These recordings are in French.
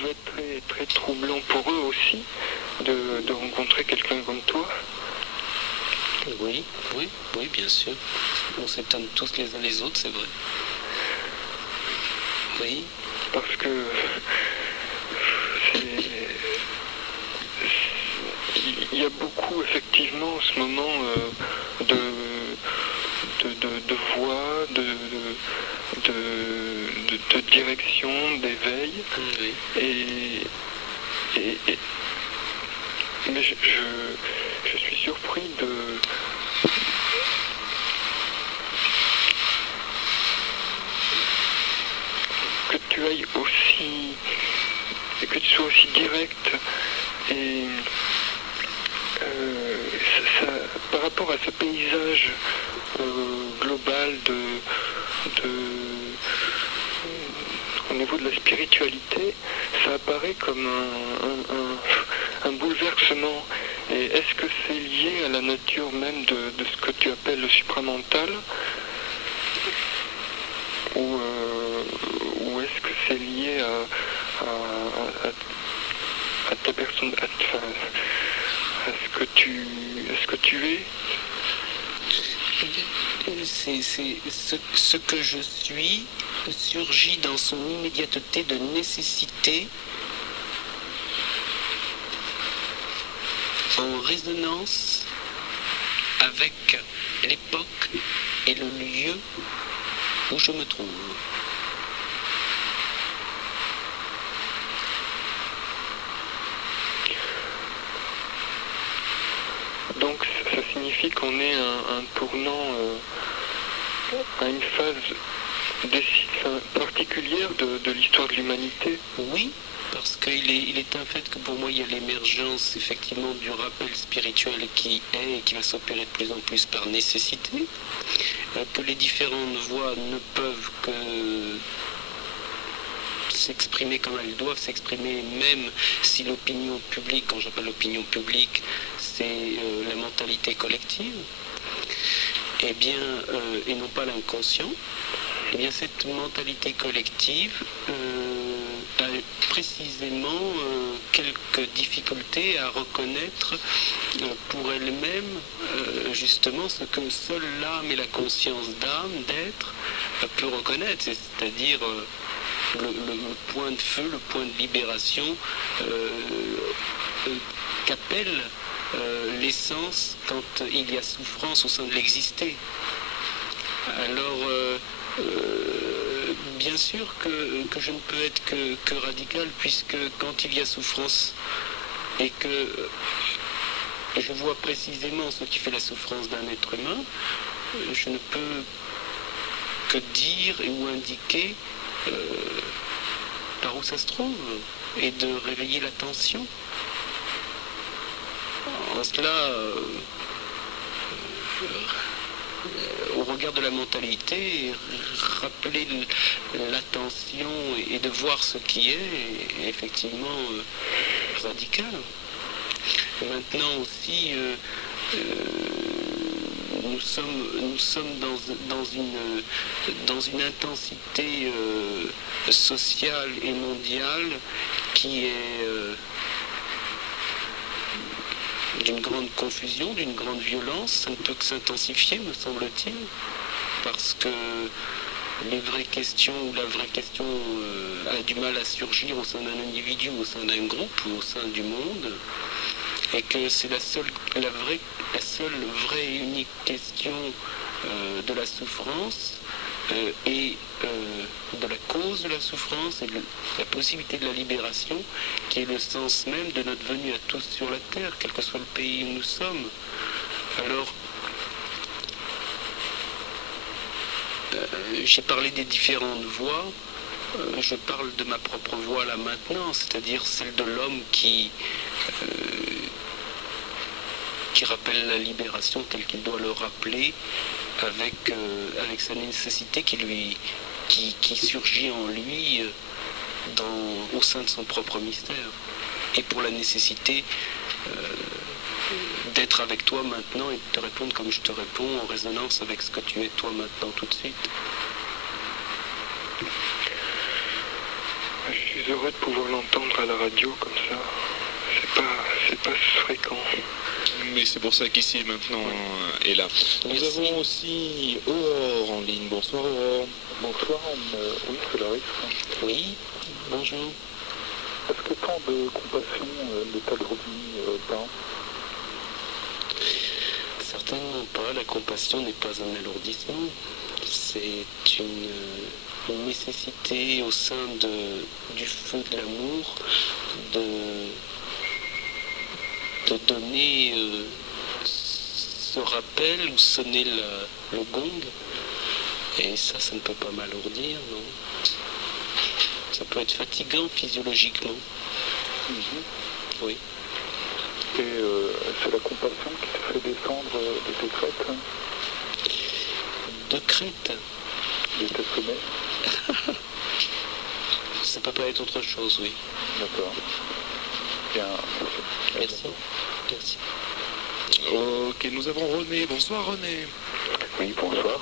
devait être très, très troublant pour eux aussi de rencontrer quelqu'un comme toi. Oui, bien sûr. On s'étonne tous les uns les autres, c'est vrai. Oui. Parce que il y a beaucoup effectivement en ce moment de voix, de direction, d'éveil. Oui. Mais je suis surpris que tu ailles aussi, et que tu sois aussi direct et par rapport à ce paysage global au niveau de la spiritualité, ça apparaît comme un bouleversement. Et est-ce que c'est lié à la nature même de ce que tu appelles le supramental, ou est-ce que c'est lié à ta personne, à ce que tu es? Ce que je suis surgit dans son immédiateté de nécessité en résonance avec l'époque et le lieu où je me trouve. Donc ça signifie qu'on est à un tournant, à une phase particulière de l'histoire de l'humanité. Oui, parce qu'il est un fait que pour moi il y a l'émergence effectivement du rappel spirituel qui est et qui va s'opérer de plus en plus par nécessité, que les différentes voix ne peuvent que s'exprimer comme elles doivent s'exprimer, même si l'opinion publique, quand j'appelle l'opinion publique, c'est la mentalité collective, et non pas l'inconscient, et bien cette mentalité collective a précisément quelques difficultés à reconnaître pour elle-même justement ce que seule l'âme et la conscience d'âme, d'être, peut reconnaître, c'est-à-dire le point de feu, le point de libération qu'appelle l'essence quand il y a souffrance au sein de l'existé. Alors, bien sûr que je ne peux être que radical, puisque quand il y a souffrance et que je vois précisément ce qui fait la souffrance d'un être humain, je ne peux que dire ou indiquer par où ça se trouve et de réveiller l'attention. En cela, au regard de la mentalité, rappeler l'attention et de voir ce qui est effectivement radical. Maintenant aussi, nous sommes dans une intensité sociale et mondiale qui est d'une grande confusion, d'une grande violence. Ça ne peut que s'intensifier, me semble-t-il, parce que les vraies questions ou la vraie question a du mal à surgir au sein d'un individu, au sein d'un groupe ou au sein du monde, et que c'est la seule vraie et unique question de la souffrance et de la cause de la souffrance et de la possibilité de la libération, qui est le sens même de notre venue à tous sur la terre, quel que soit le pays où nous sommes. Alors, j'ai parlé des différentes voix, je parle de ma propre voix là maintenant, c'est-à-dire celle de l'homme qui rappelle la libération telle qu'il doit le rappeler, avec sa nécessité qui surgit en lui au sein de son propre mystère, et pour la nécessité d'être avec toi maintenant et de te répondre comme je te réponds, en résonance avec ce que tu es toi maintenant tout de suite. suis heureux de pouvoir l'entendre à la radio comme ça. C'est pas fréquent. Mais c'est pour ça qu'ici et maintenant est là. Nous avons aussi Aurore en ligne. Bonsoir Aurore. Bonsoir, oui, Solaris. Oui, bonjour. Est-ce que tant de compassion l'état d'aujourd'hui peint? Certainement pas. La compassion n'est pas un alourdissement. C'est une nécessité au sein du feu de l'amour de donner ce rappel ou sonner le gong. Et ça ne peut pas m'alourdir, non. Ça peut être fatigant physiologiquement. Oui. Et c'est la compassion qui te fait descendre de tes crêtes, hein? De crête. De tes sommets? Ça peut pas être autre chose, oui. D'accord. Bien. Merci. Merci. Ok, nous avons René. Bonsoir René. Oui, bonsoir.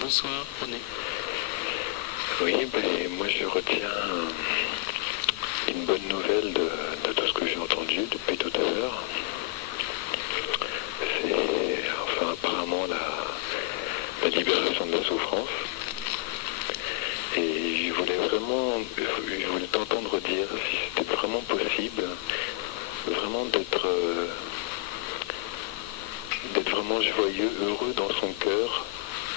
Bonsoir, René. Oui, moi je retiens une bonne nouvelle de tout ce que j'ai entendu depuis tout à l'heure. C'est apparemment la libération de la souffrance. Et je voulais t'entendre dire si c'était vraiment possible, vraiment d'être vraiment joyeux, heureux dans son cœur,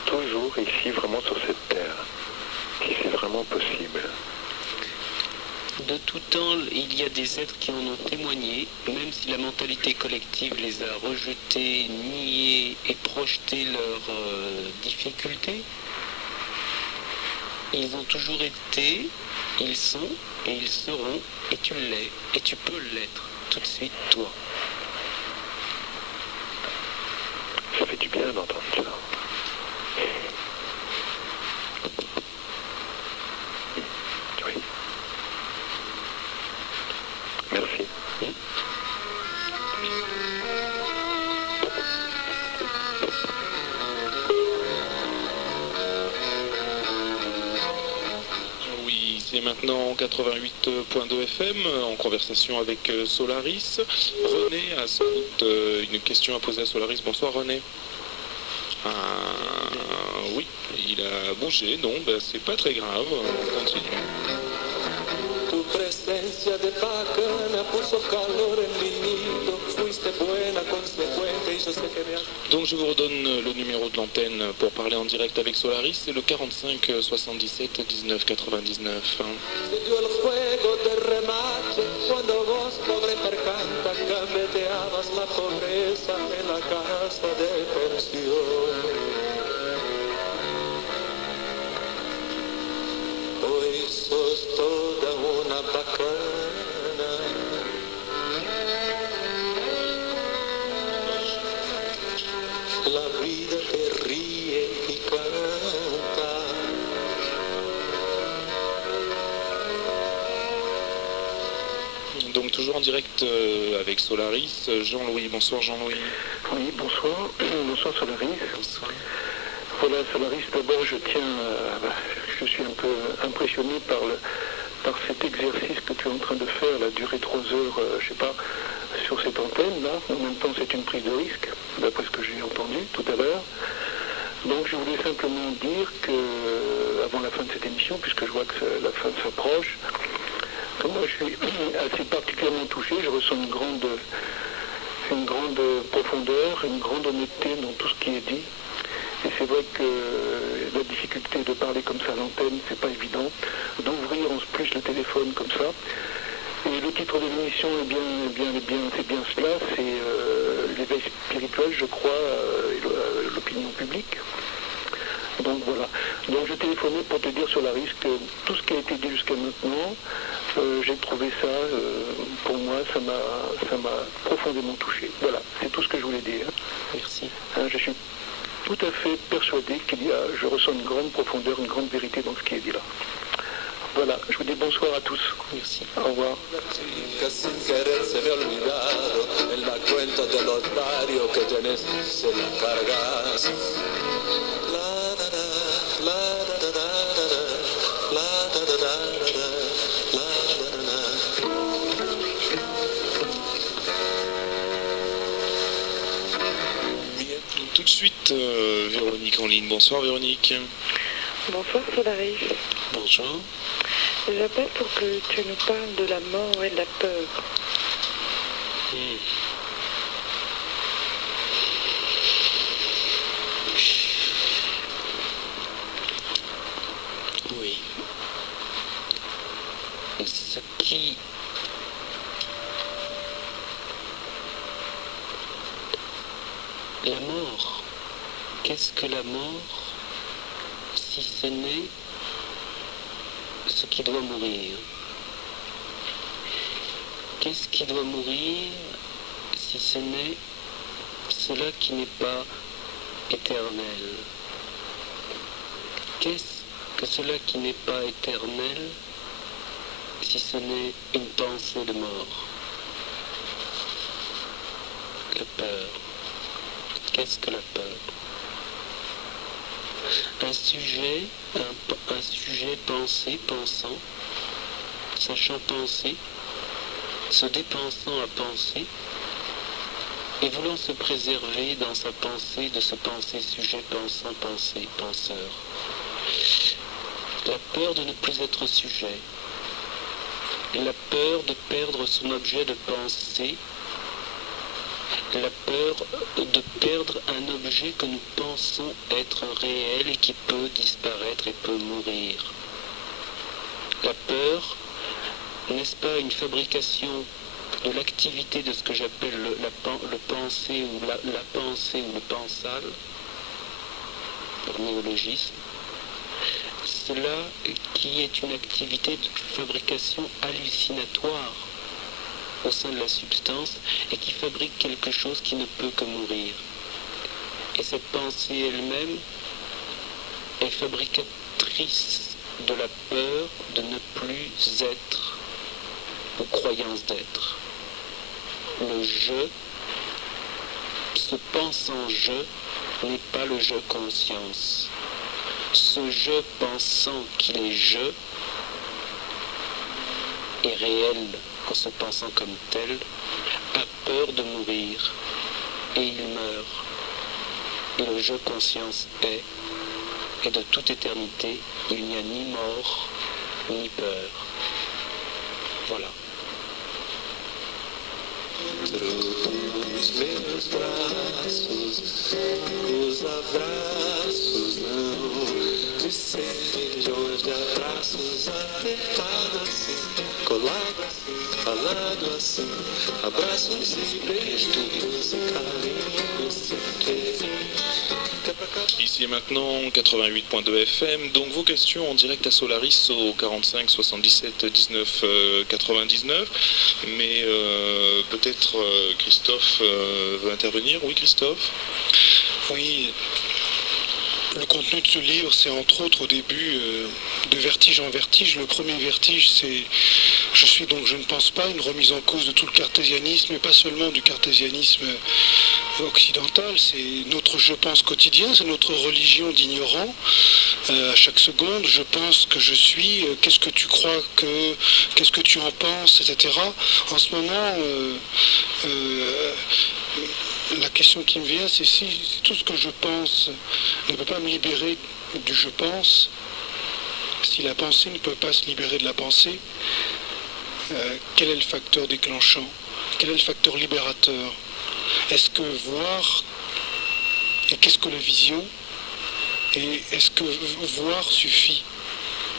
toujours ici, vraiment sur cette terre, si c'est vraiment possible. De tout temps, il y a des êtres qui en ont témoigné, même si la mentalité collective les a rejetés, niés et projeté leurs difficultés. Ils ont toujours été, ils sont et ils seront, et tu l'es, et tu peux l'être tout de suite, toi. Ça fait du bien d'entendre ça. Oui. Merci. Oui, c'est maintenant 88.2 FM en conversation avec Solaris. René a sans doute une question à poser à Solaris. Bonsoir René. Oui, il a bougé, non, c'est pas très grave, on continue. Tu presencia de bacana puso calor en mi nido, fuiste buena, consecuente y yo sé que me has... Donc je vous redonne le numéro de l'antenne pour parler en direct avec Solaris, c'est le 45 77 19 99. Se dio el juego de remache cuando vos, pobre percanta, gambeteabas la pobreza en la casa de pensión. Hoy sos toda una bacana. La vida te ríe y canta. Donc toujours en direct avec Solaris, Jean-Louis. Bonsoir Jean-Louis. Oui, bonsoir. Bonsoir Solaris. Bonsoir. Voilà, Solaris, d'abord je suis un peu impressionné par cet exercice que tu es en train de faire, la durée 3 heures, je sais pas, sur cette antenne là. En même temps c'est une prise de risque, d'après ce que j'ai entendu tout à l'heure. Donc je voulais simplement dire que, avant la fin de cette émission, puisque je vois que la fin s'approche, que moi je suis assez particulièrement touché, je ressens une grande profondeur, une grande honnêteté dans tout ce qui est dit. Et c'est vrai que la difficulté de parler comme ça à l'antenne, c'est pas évident. D'ouvrir en plus le téléphone comme ça. Et le titre de l'émission c'est bien cela, c'est l'éveil spirituel, je crois, l'opinion publique. Donc voilà. Donc je téléphonais pour te dire, Solaris, que tout ce qui a été dit jusqu'à maintenant, j'ai trouvé ça, pour moi, ça m'a profondément touché. Voilà, c'est tout ce que je voulais dire. Merci. Je suis tout à fait persuadé je ressens une grande profondeur, une grande vérité dans ce qui est dit là. Voilà, je vous dis bonsoir à tous. Merci. Au revoir. Sin querer se me ha olvidado en la cuenta del otario que tenés se la cargas. La da da, la da da da da da, la da da da da da, la suite, Véronique en ligne. Bonsoir Véronique. Bonsoir Solaris. Bonjour. J'appelle pour que tu nous parles de la mort et de la peur. Oui. Ce qui... La mort. Qu'est-ce que la mort, si ce n'est ce qui doit mourir? Qu'est-ce qui doit mourir, si ce n'est cela qui n'est pas éternel? Qu'est-ce que cela qui n'est pas éternel, si ce n'est une pensée de mort? La peur. Qu'est-ce que la peur? Un sujet pensé, pensant, sachant penser, se dépensant à penser, et voulant se préserver dans sa pensée de ce penser sujet, pensant, pensée, penseur. La peur de ne plus être sujet, la peur de perdre son objet de pensée, la peur de perdre un objet que nous pensons être réel et qui peut disparaître et peut mourir. La peur, n'est-ce pas une fabrication de l'activité de ce que j'appelle le penser ou la pensée ou le pensal, pour néologisme, cela qui est une activité de fabrication hallucinatoire au sein de la substance et qui fabrique quelque chose qui ne peut que mourir. Et cette pensée elle-même est fabricatrice de la peur de ne plus être ou croyance d'être. Le je, ce pensant je, n'est pas le je conscience. Ce je pensant qu'il est je est réel en se pensant comme tel, a peur de mourir, et il meurt. Et le je conscience est, et de toute éternité, il n'y a ni mort, ni peur. Voilà. Os meus braços, os abraços não me sejam de abraços apertados assim, colado assim, falado assim, abraços e beijos e carinhos sem fim. Ici et maintenant 88.2 FM, donc vos questions en direct à Solaris au 45 77 19 99, mais peut-être Christophe veut intervenir. Oui Christophe? Oui, le contenu de ce livre, c'est entre autres au début de Vertige en Vertige. Le premier vertige, c'est je ne pense pas, une remise en cause de tout le cartésianisme, et pas seulement du cartésianisme occidental, c'est notre je pense quotidien, c'est notre religion d'ignorant. À chaque seconde, je pense que je suis, qu'est-ce que tu crois que, qu'est-ce que tu en penses, etc. En ce moment, la question qui me vient, c'est si tout ce que je pense ne peut pas me libérer du je pense, si la pensée ne peut pas se libérer de la pensée, quel est le facteur déclenchant? Quel est le facteur libérateur? Est-ce que voir, et qu'est-ce que la vision? Et est-ce que voir suffit?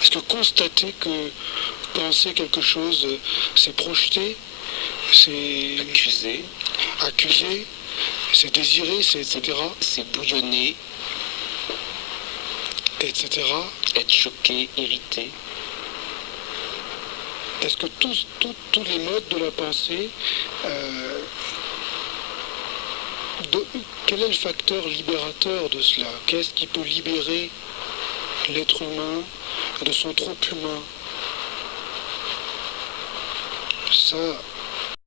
Est-ce que constater que penser quelque chose, c'est projeter, c'est accuser, c'est désirer, c'est etc. C'est bouillonner, etc. être choqué, irrité. Est-ce que tous les modes de la pensée, quel est le facteur libérateur de cela? Qu'est-ce qui peut libérer l'être humain de son trop humain? Ça,